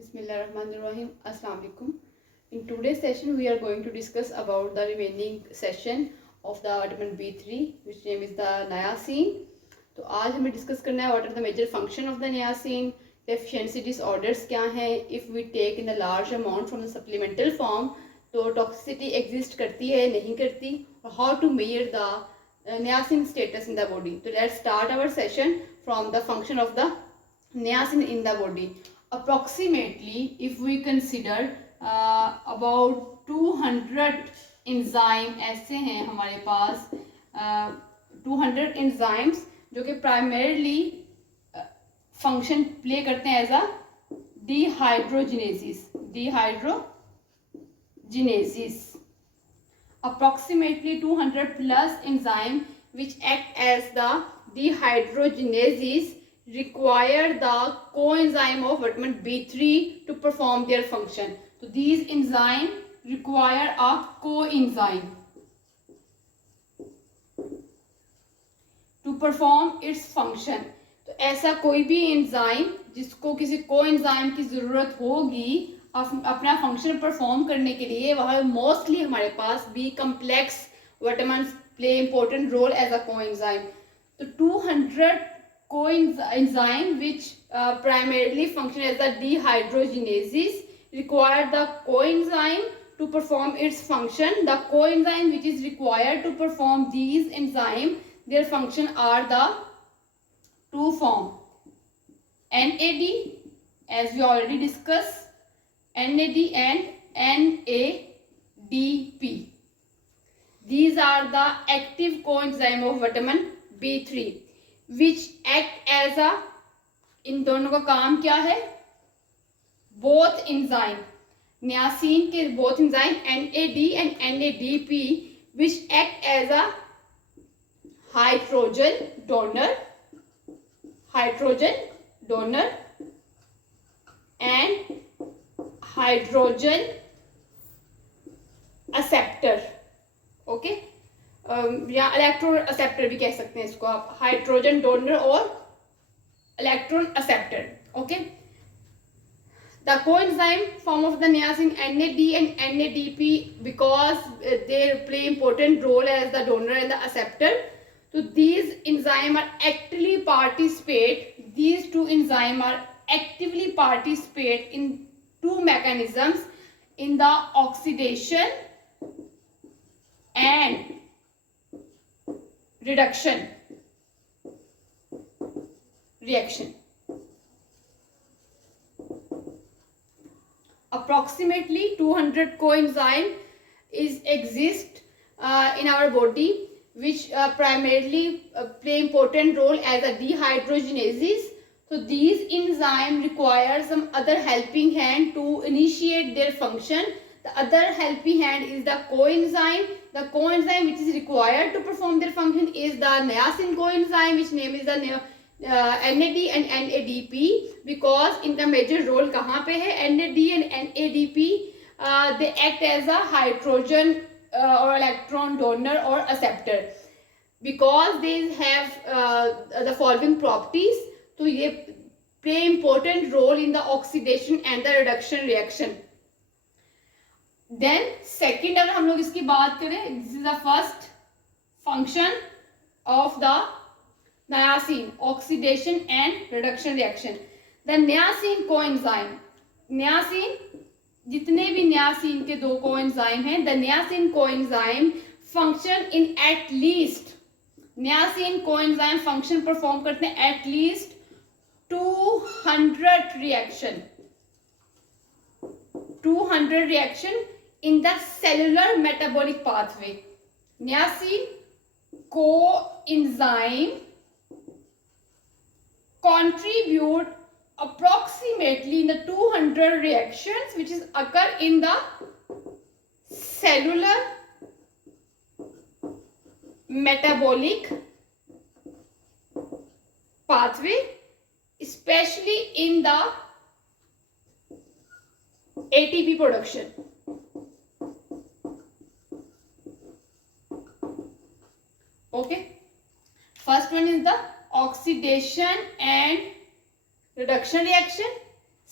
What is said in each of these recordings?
Bismillahirrahmanirrahim. Assalamu alaikum. In today's session, we are going to discuss about the remaining session of the vitamin B3, which name is the niacin. तो आज हमें discuss करना है what are the major function of the niacin, deficiency disorders क्या हैं, if we take in a large amount from the supplemental form, तो toxicity exist करती है नहीं करती, और how to measure the niacin status in the body. So let's start our session from the function of the niacin in the body. Approximately, if we consider about 200 enzyme ऐसे हैं हमारे पास 200 enzymes जो कि primarily function play करते हैं as a dehydrogenases. Approximately 200 plus enzyme which act as the dehydrogenases require the coenzyme of vitamin B3 to perform their function. So these enzymes require a coenzyme to perform its function. तो ऐसा कोई भी enzyme जिसको किसी coenzyme की ज़रूरत होगी अपना फंक्शन परफॉर्म करने के लिए, वह मोस्टली हमारे पास B complex vitamins play important role as a coenzyme. तो 200 coenzyme which primarily function as the dehydrogenases require the coenzyme to perform its function. The coenzyme which is required to perform these enzymes, their function are the two form NAD, as we already discussed, NAD and NADP. These are the active coenzyme of vitamin B3 which act as a, इन दोनों का काम क्या है, both enzyme niacin के both enzyme NAD and NADP which act as a hydrogen donor and hydrogen acceptor. Okay, या electron acceptor भी कह सकते हैं इसको आप, हाइड्रोजन डोनर और electron acceptor. Okay, the coenzyme form of the niacin NAD and NADP because they play important role as the donor and the acceptor. So these enzymes are actively participate. These two enzymes are actively participate in two mechanisms in the oxidation and reduction reaction. Approximately 200 coenzyme exist in our body which primarily play important role as a dehydrogenases. So these enzymes require some other helping hand to initiate their function. The other helping hand is the coenzyme. The coenzyme which is required to perform their function is the niacin coenzyme, which name is the NAD and NADP, because इनका major role कहाँ पे है, NAD and NADP they act as a hydrogen or electron donor or acceptor because they have the following properties. तो ये play important role in the oxidation and the reduction reaction. Then second अगर हम लोग इसकी बात करें, this is the first function of the niacin, oxidation and reduction reaction. The niacin coenzyme, niacin जितने भी niacin के दो coenzyme हैं, the niacin coenzyme function in at least, niacin coenzyme function perform करते हैं at least 200 reaction in the cellular metabolic pathway. Niacin coenzyme contribute approximately in the 200 reactions which is occur in the cellular metabolic pathway, especially in the ATP production. Okay, first one is the oxidation and reduction reaction.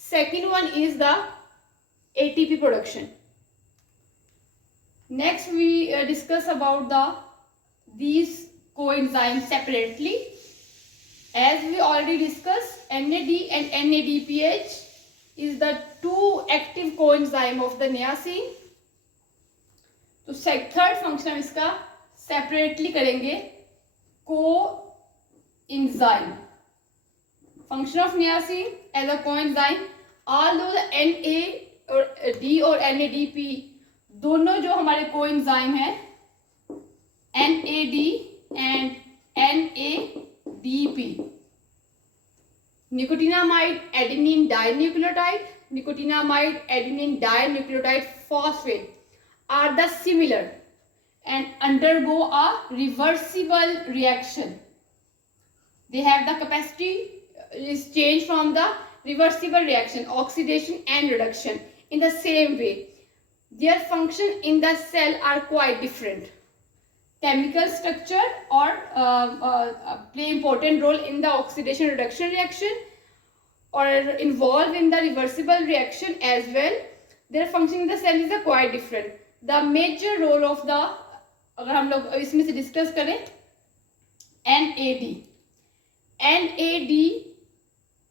Second one is the ATP production. Next we discuss about these coenzymes separately. As we already discussed, NAD and NADPH is the two active coenzyme of the niacin. तो third function हम इसका separately करेंगे, coenzyme. Function of niacin as a coenzyme, although the Na और D और NADP दोनों जो हमारे coenzyme है NAD and NADP, nicotinamide adenine dinucleotide, nicotinamide adenine dinucleotide phosphate are the similar and undergo a reversible reaction. They have the capacity is changed from the reversible reaction, oxidation and reduction in the same way. Their function in the cell are quite different. Chemical structure or play important role in the oxidation reduction reaction or involved in the reversible reaction as well. Their function in the cell is quite different. The major role of the, अगर हम लोग इसमें से discuss करें, NAD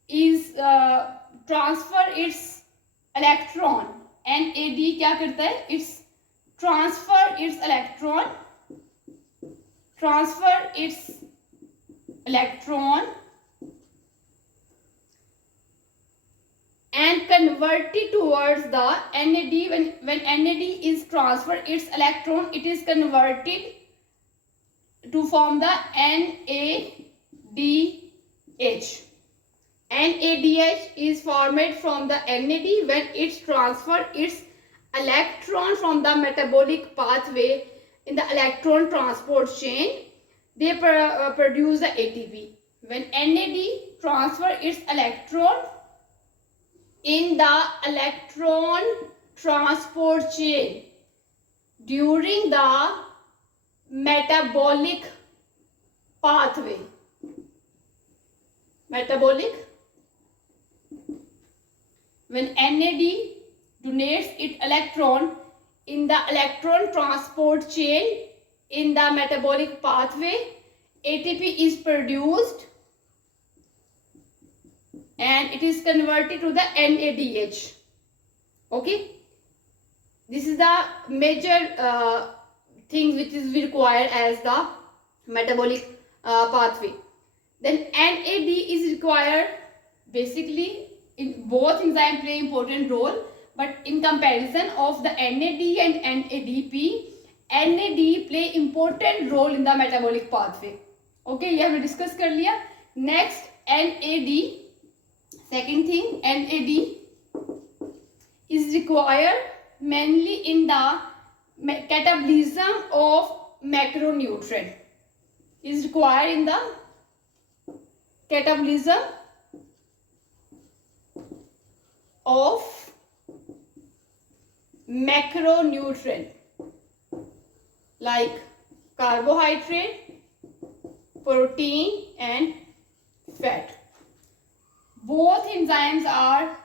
is transfer its electron. NAD क्या करता है? It's transfer its electron and convert it towards the NAD. When NAD is transferred its electron, it is converted to form the NADH. NADH is formed from the NAD when it transfers its electron from the metabolic pathway in the electron transport chain. They produce the ATP. When NAD transfers its electron in the electron transport chain during the metabolic pathway, when NAD donates its electron in the electron transport chain in the metabolic pathway, ATP is produced and it is converted to the NADH. Okay, this is the major thing which is required as the metabolic pathway. Then NAD is required basically in both enzymes play important role, but in comparison of the NAD and NADP, NAD play important role in the metabolic pathway. Okay, ये हमने discuss कर लिया. Next NAD. Second thing, NAD is required mainly in the catabolism of macronutrient. Is required in the catabolism of macronutrient like carbohydrate, protein and fat. Both enzymes are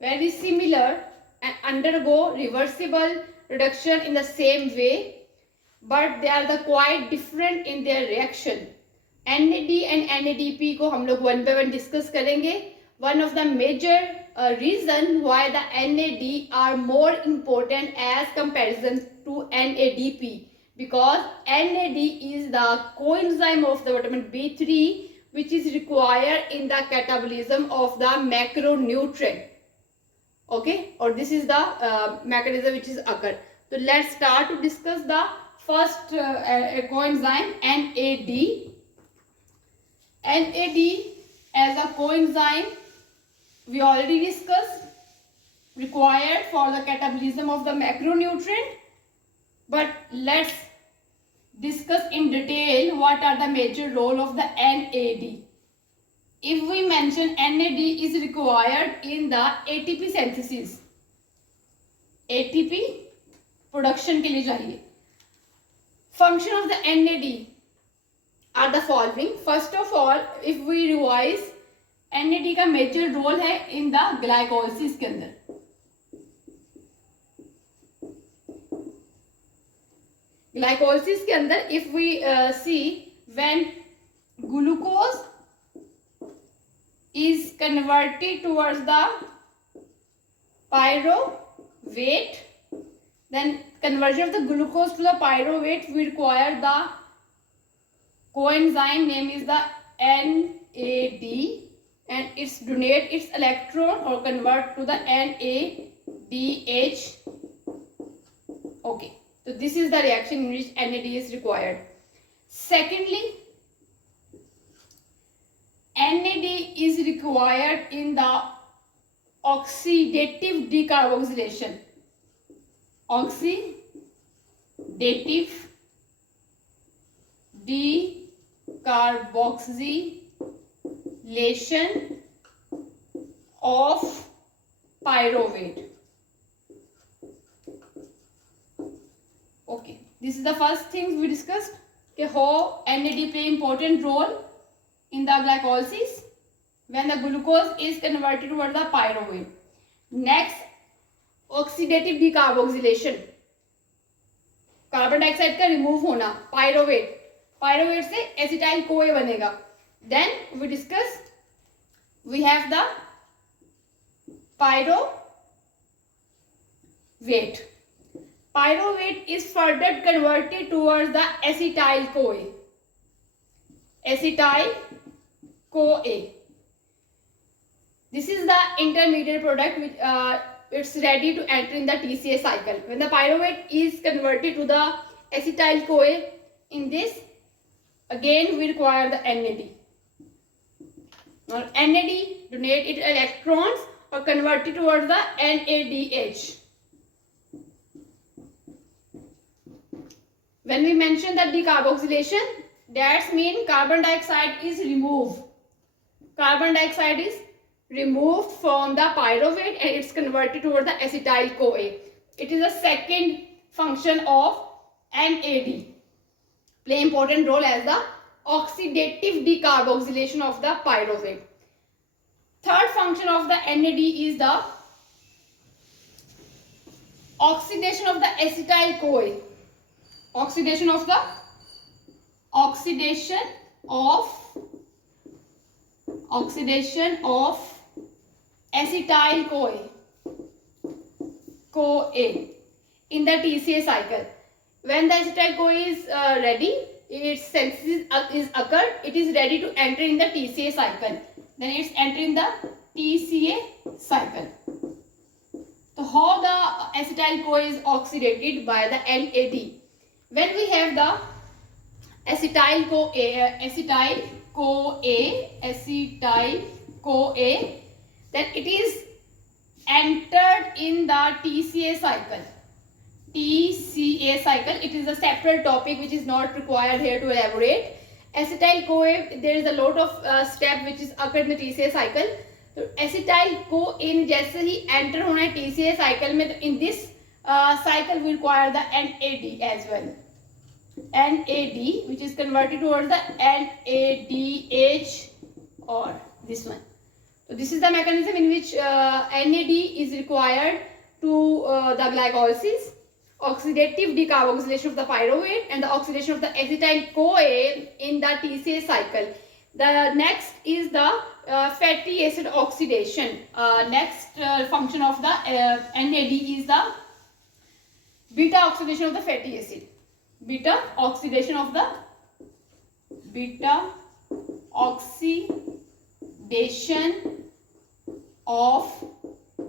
very similar and undergo reversible reduction in the same way, but they are quite different in their reaction. NAD and NADP को हम लोग one by one discuss करेंगे. One of the major reason why the NAD are more important as comparison to NADP, because NAD is the coenzyme of the vitamin B3 which is required in the catabolism of the macronutrient. Okay, or this is the mechanism which is occurred. So let's start to discuss the first coenzyme NAD. NAD as a coenzyme we already discussed, required for the catabolism of the macronutrient, but let's discuss in detail what are the major role of the NAD. If we mention NAD is required in the ATP synthesis, ATP production के लिए चाहिए. Function of the NAD are the following. First of all, if we revise, NAD का major role है in the glycolysis के अंदर. Glycolysis के अंदर if we see when glucose is converted towards the pyruvate, then conversion of the glucose to the pyruvate will require the coenzyme name is the NAD, and it's donate its electron or convert to the NADH. Okay, so this is the reaction in which NAD is required. Secondly, NAD is required in the oxidative decarboxylation. Oxidative decarboxylation of pyruvate. Okay, this is the first thing we discussed. Okay, how NAD play important role in the glycolysis when the glucose is converted towards the pyruvate. Next, oxidative decarboxylation, carbon dioxide का remove होना, pyruvate से acetyl CoA बनेगा. Then we discuss we have the pyruvate is further converted towards the acetyl CoA. CoA. This is the intermediate product which it's ready to enter in the TCA cycle. When the pyruvate is converted to the acetyl CoA, in this again we require the NAD. Now NAD donate its electrons or convert it towards the NADH. When we mention that decarboxylation, that means carbon dioxide is removed. Carbon dioxide is removed from the pyruvate and it's converted towards the acetyl CoA. It is a second function of NAD. Play important role as the oxidative decarboxylation of the pyruvate. Third function of the NAD is the oxidation of the acetyl CoA. Oxidation of acetyl CoA in the TCA cycle. When the acetyl CoA is ready, its synthesis is occurred, it is ready to enter in the TCA cycle. Then it's entering the TCA cycle. So how the acetyl CoA is oxidated by the NAD? When we have the acetyl CoA, then it is entered in the TCA cycle. It is a separate topic which is not required here to elaborate. Acetyl CoA, there is a lot of step which is occurred in the TCA cycle. So acetyl CoA जैसे ही enter होना है TCA cycle में, तो in this cycle we require the NAD as well. NAD which is converted towards the NADH or this one. So this is the mechanism in which NAD is required to the glycolysis, oxidative decarboxylation of the pyruvate and the oxidation of the acetyl CoA in the TCA cycle. The next is the fatty acid oxidation. Next function of the NAD is the beta oxidation of the fatty acid. Beta oxidation of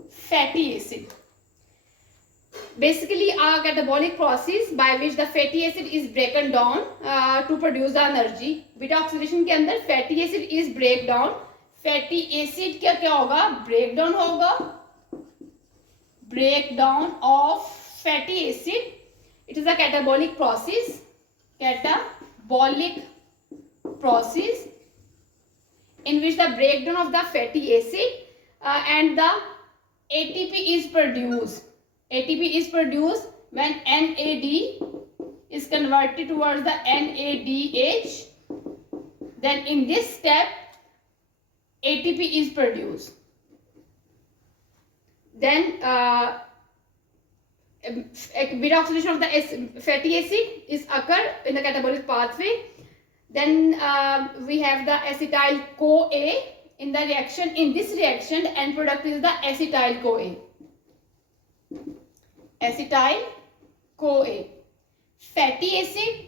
fatty acid. Basically a catabolic process by which the fatty acid is broken down to produce the energy. Beta oxidation के अंदर fatty acid is break down. Fatty acid क्या होगा? Breakdown होगा. Breakdown of fatty acid. It is a catabolic process in which the breakdown of the fatty acid and the ATP is produced. ATP is produced when NAD is converted towards the NADH. Then in this step ATP is produced. Then beta oxidation of the fatty acid is occur in the catabolic pathway. Then we have the acetyl CoA in the reaction. In this reaction, the end product is the acetyl CoA. Acetyl CoA. Fatty acid,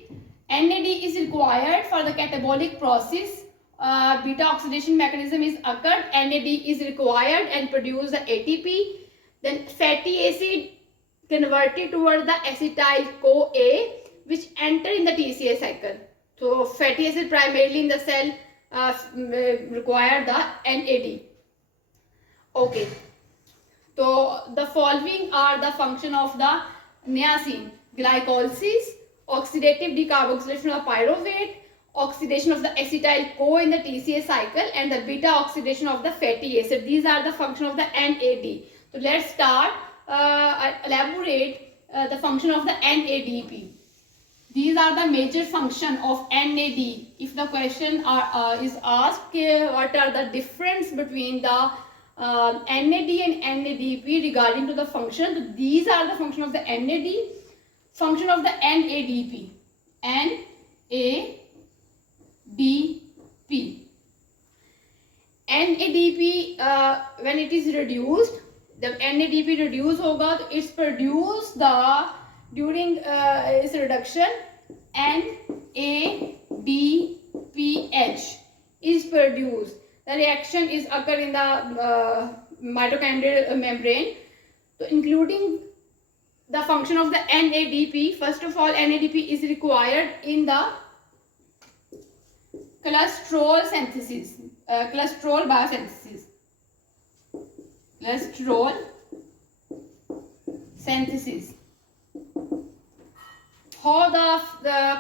NAD is required for the catabolic process. Beta oxidation mechanism is occurred. NAD is required and produce the ATP. Then fatty acid converted toward the acetyl CoA, which enter in the TCA cycle. So fatty acid primarily in the cell require the NAD. Okay. So the following are the function of the niacin: glycolysis, oxidative decarboxylation of pyruvate, oxidation of the acetyl CoA in the TCA cycle, and the beta oxidation of the fatty acid. These are the function of the NAD. So let's start elaborate the function of the NADP. These are the major function of NAD. If the question is asked what are the difference between the NAD and NADP regarding to the function, so these are the function of the NAD. Function of the NADP. NADP when it is reduced, the NADP reduce होगा तो it's produce the during its reduction NADPH is produced. The reaction is occur in the mitochondrial membrane. So including the function of the NADP, first of all, NADP is required in the cholesterol synthesis, cholesterol biosynthesis. Cholesterol synthesis. How the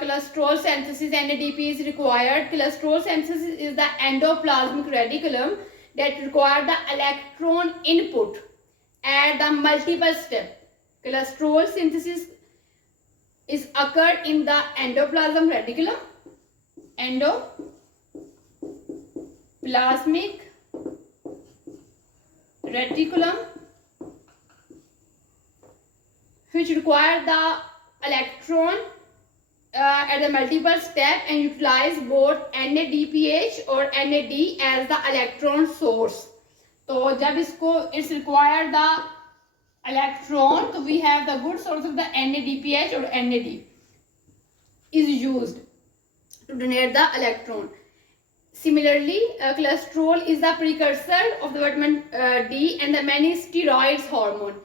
cholesterol synthesis NADP is required? Cholesterol synthesis is the endoplasmic reticulum that require the electron input at the multiple step. Cholesterol synthesis is occurred in the endoplasmic reticulum. Endoplasmic reticulum, which require the electron at the multiple step and utilize both NADPH or NAD as the electron source. So जब इसको it's required the electron, so we have the good source of the NADPH or NAD is used to donate the electron. Similarly, cholesterol is the precursor of the vitamin D and the many steroids hormone.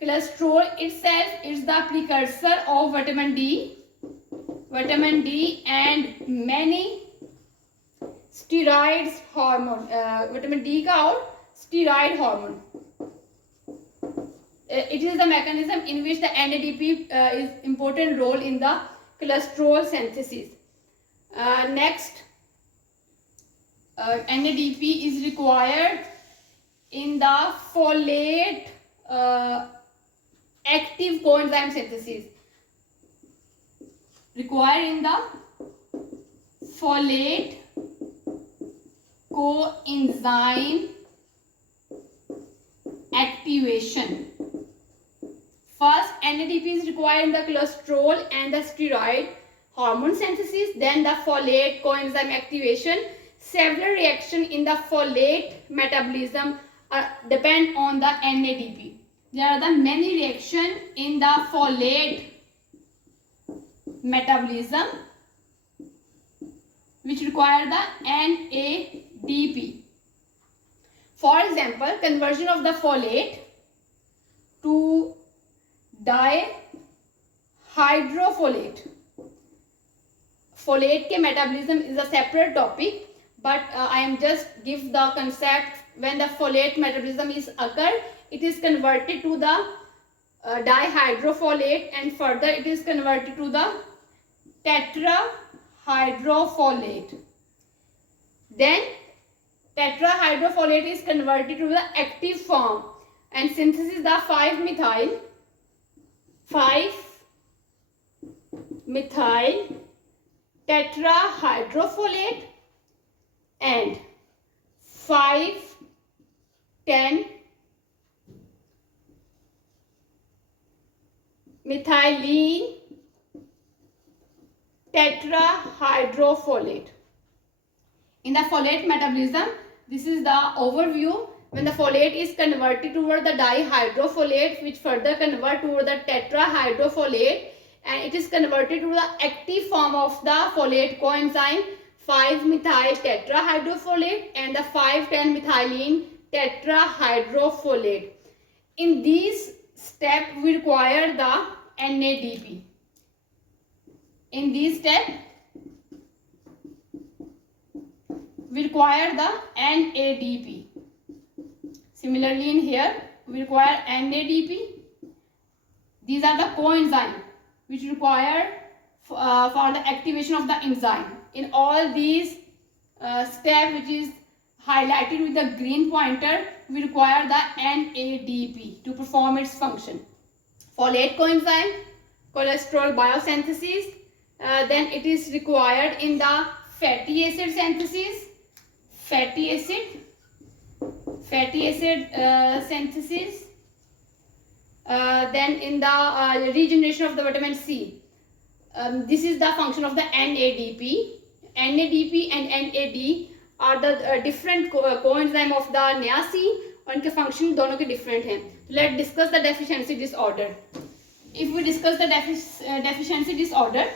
Cholesterol itself is the precursor of vitamin D and many steroids hormone. Vitamin D का और steroid hormone. It is the mechanism in which the NADP is important role in the cholesterol synthesis. Next, NADP is required in the folate active coenzyme synthesis. Required in the folate coenzyme activation. First, NADP is required in the cholesterol and the steroid hormone synthesis. Then the folate coenzyme activation. Several reactions in the folate metabolism depend on the NADP. There are the many reactions in the folate metabolism which require the NADP. For example, conversion of the folate to dihydrofolate. Folate के metabolism is a separate topic, but I am just give the concept. When the folate metabolism is occur, it is converted to the dihydrofolate and further it is converted to the tetrahydrofolate. Then tetrahydrofolate is converted to the active form and synthesis the 5-methyl tetrahydrofolate and 5,10 methylene tetrahydrofolate. In the folate metabolism, this is the overview. When the folate is converted toward the dihydrofolate, which further convert toward the tetrahydrofolate, and it is converted to the active form of the folate coenzyme 5-methyl tetrahydrofolate and the 5,10-methylene tetrahydrofolate. In these steps, we require the NADP. In these steps, we require the NADP. Similarly, in here, we require NADP. These are the coenzymes which require for the activation of the enzyme. In all these steps, which is highlighted with the green pointer, we require the NADP to perform its function. Folate coenzyme, cholesterol biosynthesis, then it is required in the fatty acid synthesis, fatty acid synthesis, then in the regeneration of the vitamin C. This is the function of the NADP. NADP and NAD are the different coenzyme of the niacin. उनके function दोनों के different हैं. Let's discuss the deficiency disorder. If we discuss the deficiency disorder,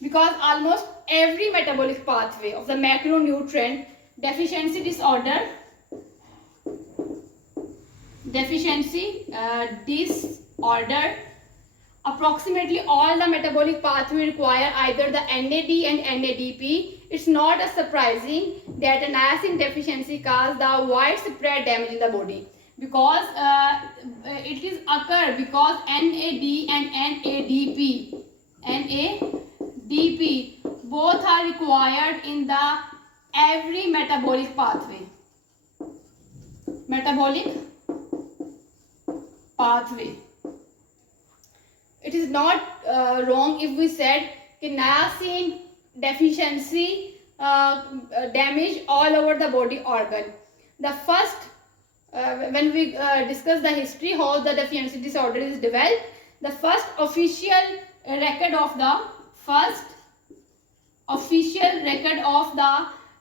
because almost every metabolic pathway of the macronutrient deficiency disorder, approximately all the metabolic pathway require either the NAD and NADP. It's not surprising that a niacin deficiency causes the widespread damage in the body, because it is occur because NAD and NADP both are required in the every metabolic pathway. It is not wrong if we said that niacin deficiency damage all over the body organ. The first, when we discuss the history how the deficiency disorder is developed, the first official record of the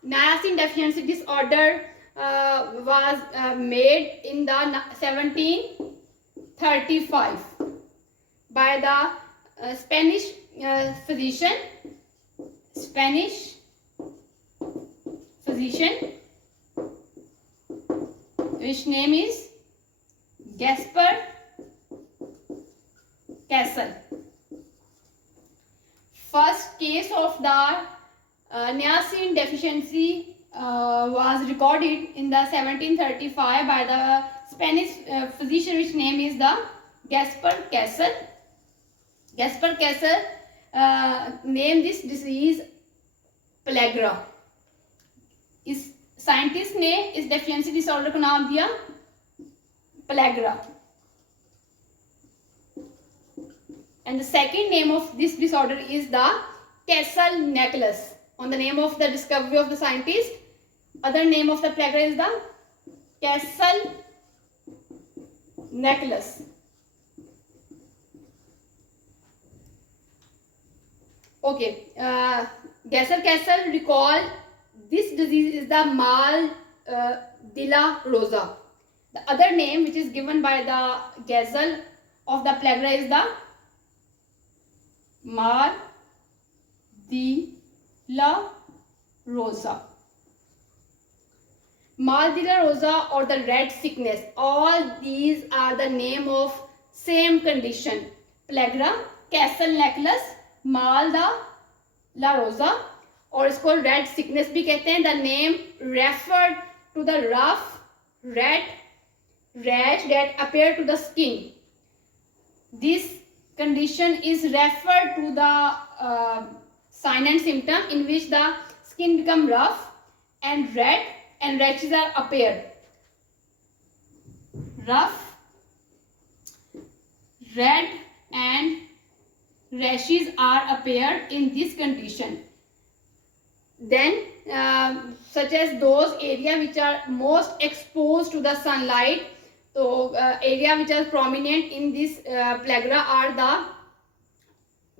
niacin deficiency disorder was made in the 1735 by the Spanish physician, which name is Gaspar Castle. First case of the niacin deficiency was recorded in the 1735 by the Spanish physician, which name is the Gaspar Castle. Gaspar Castle named this disease Pellagra. इस scientist ने इस deficiency disorder को नाम दिया Pellagra. And the second name of this disorder is the Castle necklace. On the name of the discovery of the scientist, other name of the Pellagra is the Castle necklace. Okay, Gaspar Castle recall this disease is the mal de la rosa. The other name which is given by the Gazel of the Pellagra is the mal de la rosa. Mal de la rosa or the red sickness. All these are the name of same condition. Pellagra, Castle necklace, mal de la rosa, और इसको red sickness भी कहते हैं. The name referred to the rough red rash that appear to the skin. This condition is referred to the sign and symptom in which the skin become rough and red and rashes are appeared. Rough, red and rashes are appeared in this condition. Then such as those area which are most exposed to the sunlight. So area which are prominent in this pellagra are the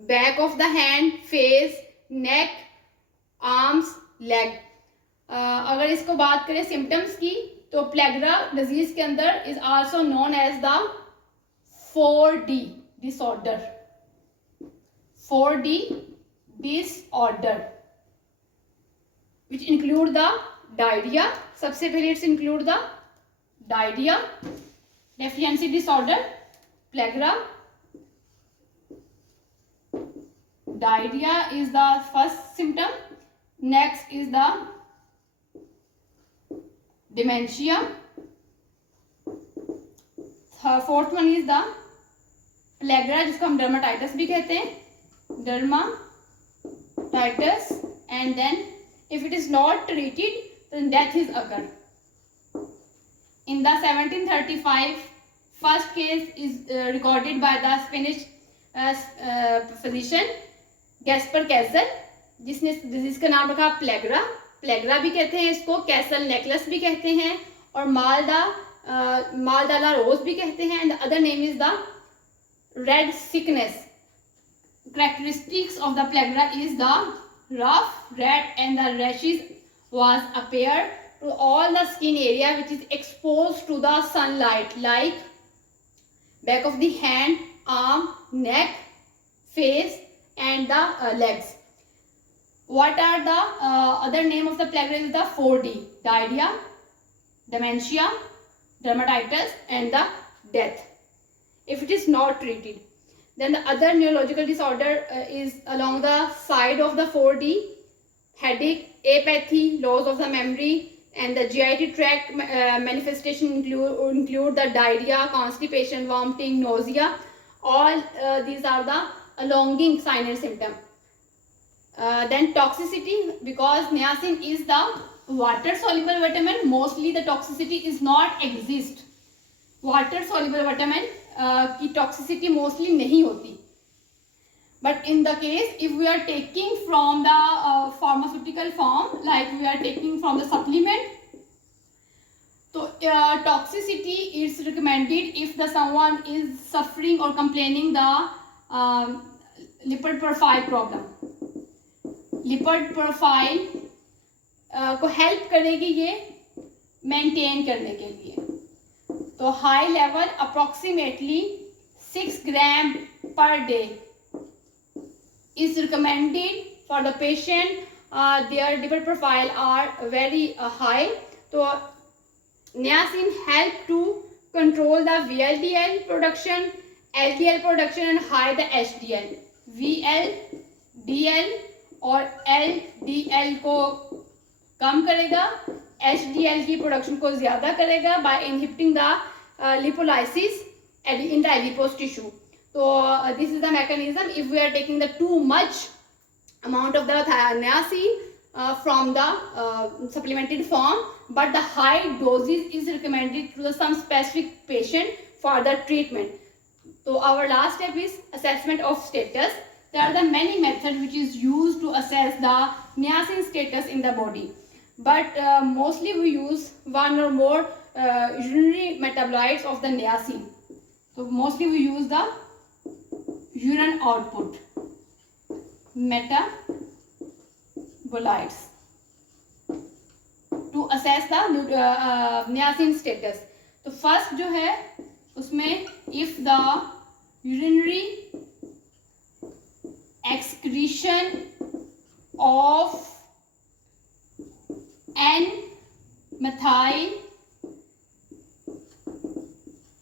back of the hand, face, neck, arms, leg. अगर इसको बात करें symptoms की तो pellagra disease के अंदर is also known as the 4D disorder. 4D disorder which include the diarrhea. सबसे पहले it's include the diarrhea, deficiency disorder, pellagra. Diarrhea is the first symptom. Next is the dementia. Fourth one is the pellagra जिसको हम dermatitis भी कहते हैं, dermatitis. And then if it is not treated then death is occur. In the 1735 first case is recorded by the Spanish physician Gaspar castle, जिसने disease का नाम रखा pellagra. Pellagra भी कहते हैं इसको, कैसल नेकलेस भी कहते हैं, और मालडाला रोज भी कहते हैं. And the other name is the red sickness. Characteristics of the pellagra is the rough red and the rashes was appear to all the skin area which is exposed to the sunlight, like back of the hand, arm, neck, face and the legs. What are the other name of the pellagra is the 4D: diarrhea, dementia, dermatitis and the death if it is not treated. Then the other neurological disorder is along the side of the 4D: headache, apathy, loss of the memory, and the GI tract manifestation include the diarrhea, constipation, vomiting, nausea. All these are the longing sign and symptom. Then toxicity, because niacin is the water soluble vitamin, mostly the toxicity is not exist. Water soluble vitamin की toxicity mostly नहीं होती. But in the case if we are taking from the pharmaceutical form, like we are taking from the supplement, so toxicity is recommended if the someone is suffering or complaining the lipid profile problem. Lipid profile को help करेगी ये maintain करने के लिए. तो high level approximately 6 gram per day is recommended for the patient. Their lipid profile are very high. So niacin help to control the VLDL production, LDL production and high the HDL. VLDL और LDL को कम करेगा, HDL की production को ज़्यादा करेगा by inhibiting the lipolysis in the adipose tissue. So this is the mechanism. If we are taking the too much amount of the niacin from the supplemented form, but the high doses is recommended to some specific patient for the treatment. So our last step is assessment of status. There are the many methods which is used to assess the niacin status in the body, but mostly we use one or more urinary metabolites of the niacin. So mostly we use the urine output metabolites to assess the niacin status. तो first जो है उसमें if the urinary excretion of N-methyl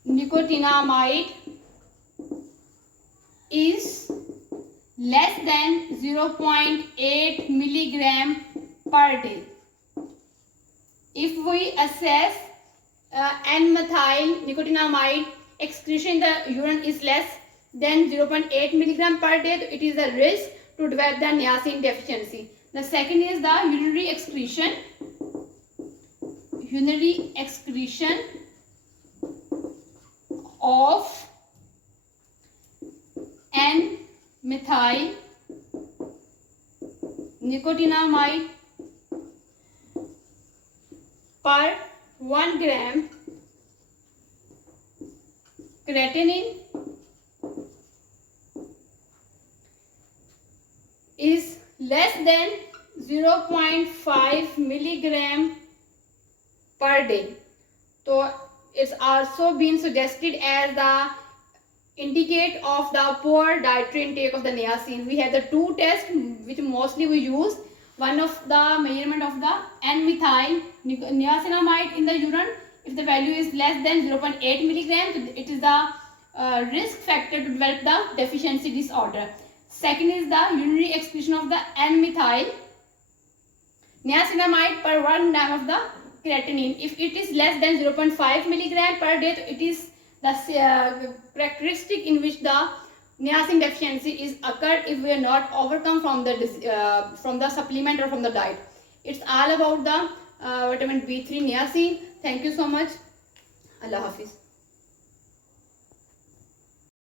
nicotinamide is less than 0.8 milligram per day. If we assess N-methyl nicotinamide excretion in the urine is less than 0.8 milligram per day, it is a risk to develop the niacin deficiency. The second is the urinary excretion of N-methyl nicotinamide per 1 gram creatinine is less than 0.5 milligram per day. So it's also been suggested as the indicate of the poor dietary intake of the niacin. We have the two tests which mostly we use. One of the measurement of the N-methyl niacinamide in the urine. If the value is less than 0.8 milligram, it is the risk factor to develop the deficiency disorder. Second is the urinary excretion of the N-methyl niacinamide per 1 gram of the creatinine. If it is less than 0.5 milligram per day, it is the characteristic in which the niacin deficiency is occurred if we are not overcome from the supplement or from the diet. It's all about the vitamin B3 niacin. Thank you so much. Allah Hafiz.